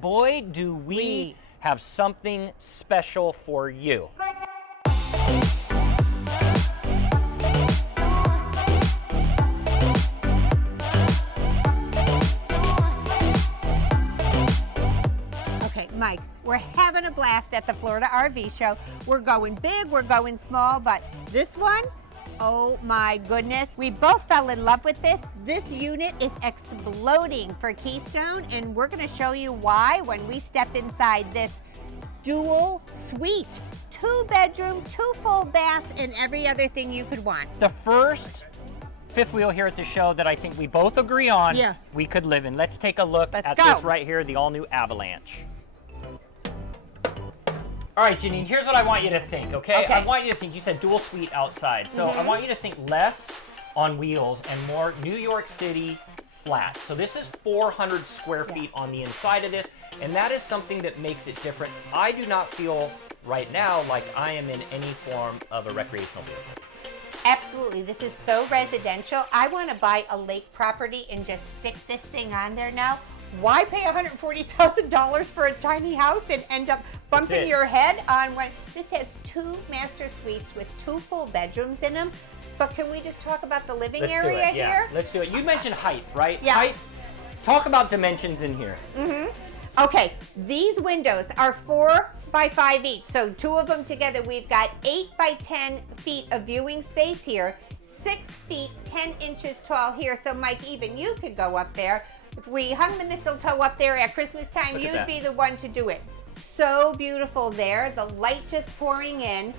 boy, do we have something special for you. Okay, Mike, we're having a blast at the Florida RV show. We're going big, we're going small, but this one, oh my goodness. We both fell in love with this. This unit is exploding for Keystone, and we're gonna show you why when we step inside this dual suite. 2 bedroom, 2 full baths, and every other thing you could want. The first fifth wheel here at the show that I think we both agree on we could live in. Let's take a look at this right here, the all-new Avalanche. All right, Janine, here's what I want you to think, okay? I want you to think, you said dual suite outside, so I want you to think less on wheels and more New York City flat. So this is 400 square feet on the inside of this, and that is something that makes it different. I do not feel right now like I am in any form of a recreational vehicle. Absolutely, this is so residential. I want to buy a lake property and just stick this thing on there now. Why pay $140,000 for a tiny house and end up bumping your head on one? This has 2 master suites with 2 full bedrooms in them. But can we just talk about the living area here? Let's do it. You mentioned height, right? Yeah. Height. Talk about dimensions in here. Okay, these windows are 4 by 5 each. So 2 of them together, we've got 8 by 10 feet of viewing space here, 6 feet, 10 inches tall here. So Mike, even you could go up there. If we hung the mistletoe up there at Christmas time, you'd be the one to do it. So beautiful there. The light just pouring in.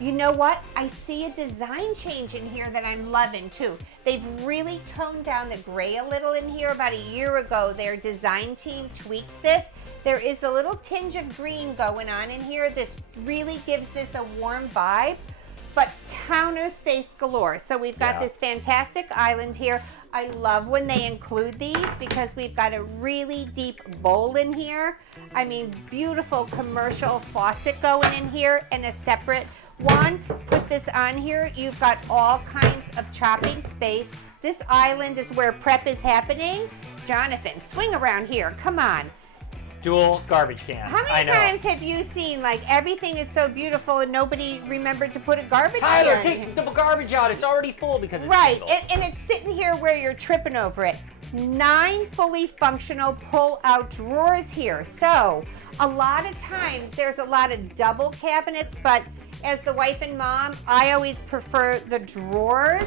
You know what? I see a design change in here that I'm loving too. They've really toned down the gray a little in here. About a year ago, their design team tweaked this. There is a little tinge of green going on in here that really gives this a warm vibe, but counter space galore. So we've got this fantastic island here. I love when they include these because we've got a really deep bowl in here. I mean, beautiful commercial faucet going in here and a separate one. Put this on here. You've got all kinds of chopping space. This island is where prep is happening. Jonathan, swing around here. Come on. Dual garbage cans. How many times have you seen like everything is so beautiful and nobody remembered to put a garbage can? Tyler, take the garbage out. It's already full because it's right, and it's sitting here where you're tripping over it. 9 fully functional pull-out drawers here. So a lot of times there's a lot of double cabinets, but as the wife and mom, I always prefer the drawers.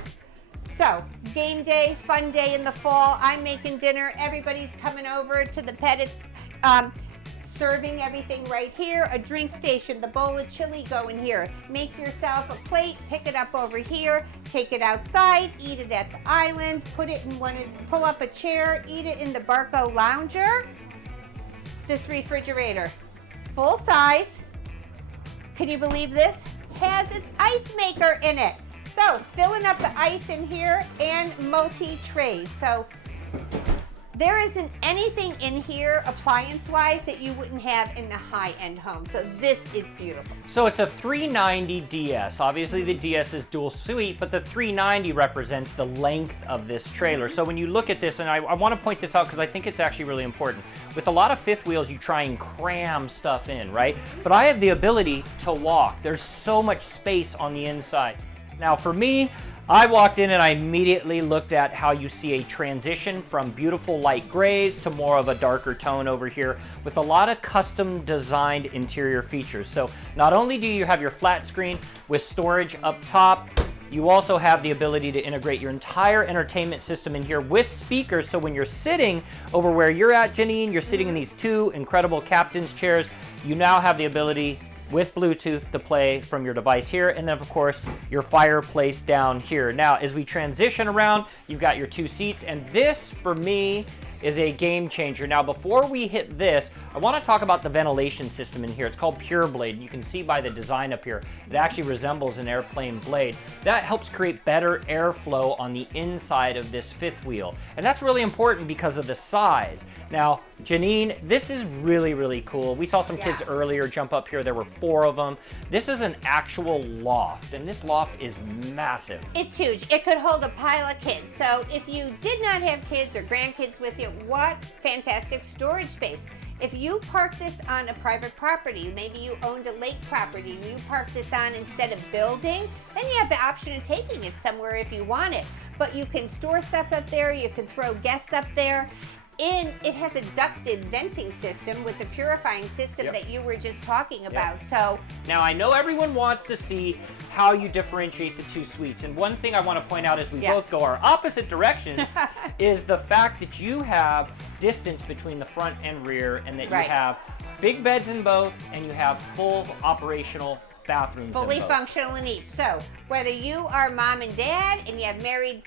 So game day, fun day in the fall. I'm making dinner. Everybody's coming over to the Pettits. Serving everything right here, a drink station, the bowl of chili going here. Make yourself a plate, pick it up over here, take it outside, eat it at the island, put it in one, pull up a chair, eat it in the Barco Lounger. This refrigerator, full size. Can you believe this? Has its ice maker in it. So filling up the ice in here and multi-trays. So there isn't anything in here appliance-wise that you wouldn't have in the high-end home. So this is beautiful. So it's a 390DS. Obviously the DS is dual suite, but the 390 represents the length of this trailer. So when you look at this, and I want to point this out because I think it's actually really important. With a lot of fifth wheels, you try and cram stuff in, right? But I have the ability to walk. There's so much space on the inside. Now for me, I walked in and I immediately looked at how you see a transition from beautiful light grays to more of a darker tone over here with a lot of custom designed interior features. So not only do you have your flat screen with storage up top, you also have the ability to integrate your entire entertainment system in here with speakers. So when you're sitting over where you're at, Janine, you're sitting in these 2 incredible captain's chairs, you now have the ability with Bluetooth to play from your device here, and then of course your fireplace down here. Now as we transition around, you've got your 2 seats, and this for me is a game changer. Now before we hit this, I want to talk about the ventilation system in here. It's called Pure Blade. You can see by the design up here, it actually resembles an airplane blade. That helps create better airflow on the inside of this fifth wheel. And that's really important because of the size. Now, Janine, this is really, really cool. We saw some kids earlier jump up here. There were 4 of them. This is an actual loft, and this loft is massive. It's huge. It could hold a pile of kids. So if you did not have kids or grandkids with you, what fantastic storage space. If you park this on a private property, maybe you owned a lake property and you park this on instead of building, then you have the option of taking it somewhere if you want it. But you can store stuff up there, you can throw guests up there. It has a ducted venting system with the purifying system that you were just talking about. So now I know everyone wants to see how you differentiate the two suites, and one thing I want to point out as we both go our opposite directions is the fact that you have distance between the front and rear, and that you have big beds in both, and you have full operational bathrooms. Fully functional in each. So whether you are mom and dad and you have married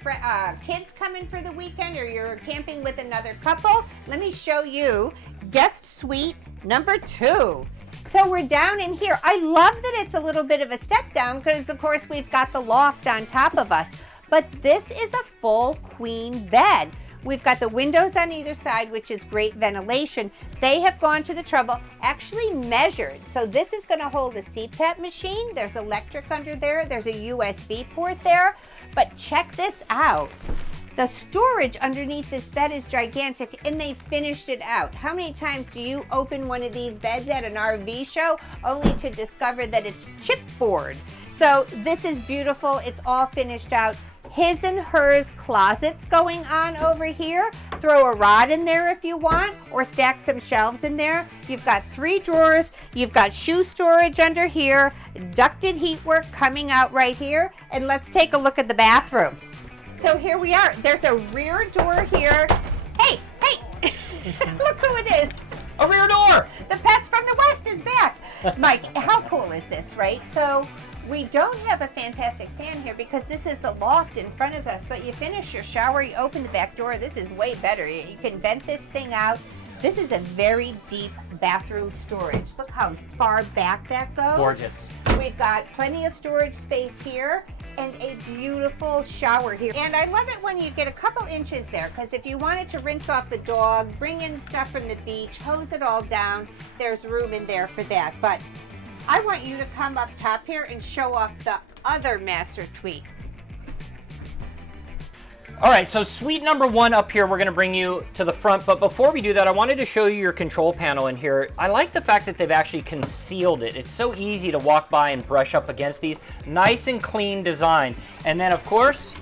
kids coming for the weekend, or you're camping with another couple, let me show you guest suite number 2. So we're down in here. I love that it's a little bit of a step down because of course we've got the loft on top of us, but this is a full queen bed. We've got the windows on either side, which is great ventilation. They have gone to the trouble, actually measured. So this is going to hold a CPAP machine. There's electric under there. There's a USB port there. But check this out. The storage underneath this bed is gigantic, and they finished it out. How many times do you open one of these beds at an RV show only to discover that it's chipboard? So this is beautiful. It's all finished out. His and hers closets going on over here. Throw a rod in there if you want, or stack some shelves in there. You've got 3 drawers. You've got shoe storage under here, ducted heatwork coming out right here. And let's take a look at the bathroom. So here we are. There's a rear door here. Hey, look who it is. A rear door. The pest from the west is back. Mike, how cool is this, right? So we don't have a fantastic fan here because this is a loft in front of us, but you finish your shower, you open the back door. This is way better. You can vent this thing out. This is a very deep bathroom storage. Look how far back that goes. Gorgeous. We've got plenty of storage space here and a beautiful shower here. And I love it when you get a couple inches there, because if you wanted to rinse off the dog, bring in stuff from the beach, hose it all down, there's room in there for that. But I want you to come up top here and show off the other master suite. All right, so suite number 1 up here, we're gonna bring you to the front, but before we do that, I wanted to show you your control panel in here. I like the fact that they've actually concealed it. It's so easy to walk by and brush up against these. Nice and clean design. And then of course,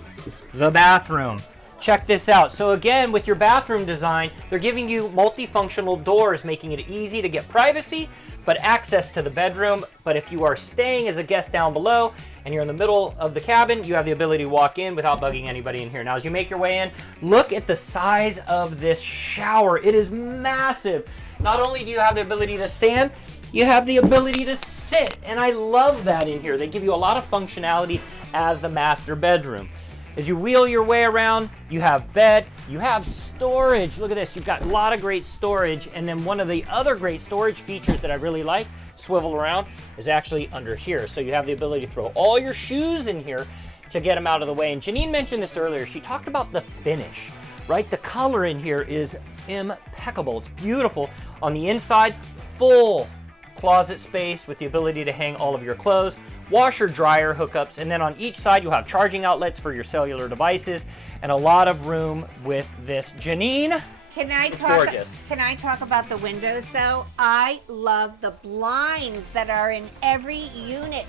the bathroom. Check this out. So again, with your bathroom design, they're giving you multifunctional doors, making it easy to get privacy, but access to the bedroom. But if you are staying as a guest down below and you're in the middle of the cabin, you have the ability to walk in without bugging anybody in here. Now, as you make your way in, look at the size of this shower. It is massive. Not only do you have the ability to stand, you have the ability to sit. And I love that in here. They give you a lot of functionality as the master bedroom. As you wheel your way around, you have bed, you have storage. Look at this, you've got a lot of great storage. And then one of the other great storage features that I really like, swivel around, is actually under here. So you have the ability to throw all your shoes in here to get them out of the way. And Janine mentioned this earlier. She talked about the finish, right? The color in here is impeccable. It's beautiful. On the inside, full closet space with the ability to hang all of your clothes, washer dryer hookups, and then on each side you'll have charging outlets for your cellular devices, and a lot of room with this. Janine, it's gorgeous. Can I talk about the windows though? I love the blinds that are in every unit,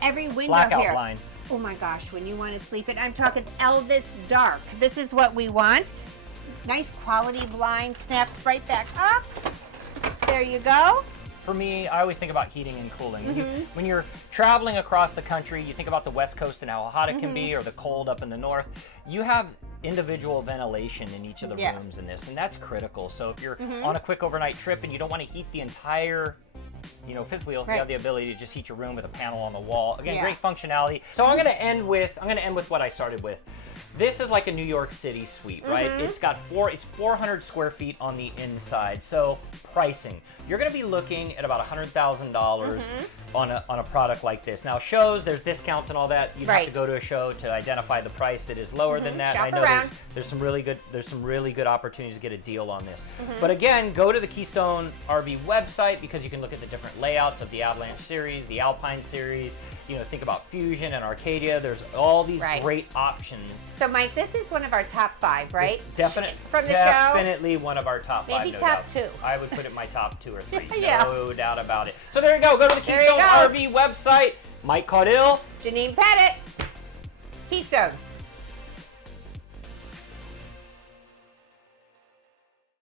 every window blackout here. blind. Oh my gosh, when you want to sleep in, I'm talking Elvis dark. This is what we want. Nice quality blind, snaps right back up. There you go. For me, I always think about heating and cooling. When you're traveling across the country, you think about the West Coast and how hot it can be, or the cold up in the north. You have individual ventilation in each of the rooms in this, and that's critical. So if you're on a quick overnight trip and you don't want to heat the entire fifth wheel, you have the ability to just heat your room with a panel on the wall. Again, great functionality. So I'm gonna end with what I started with. This is like a New York City suite, right? It's 400 square feet on the inside. So pricing, you're gonna be looking at about $100,000 on a product like this. Now shows, there's discounts and all that. You have to go to a show to identify the price that is lower than that. Shop I know around. there's some really good opportunities to get a deal on this. But again, go to the Keystone RV website because you can look at the different different layouts of the Avalanche series, the Alpine series. You know, think about Fuzion and Arcadia. There's all these great options. So, Mike, this is one of our top 5, right? From the show? Definitely one of our top 5. Maybe top 2. I would put it in my top 2 or 3. Yeah. No doubt about it. So there you go. Go to the Keystone RV website. Mike Caudill. Janine Pettit. Keystone.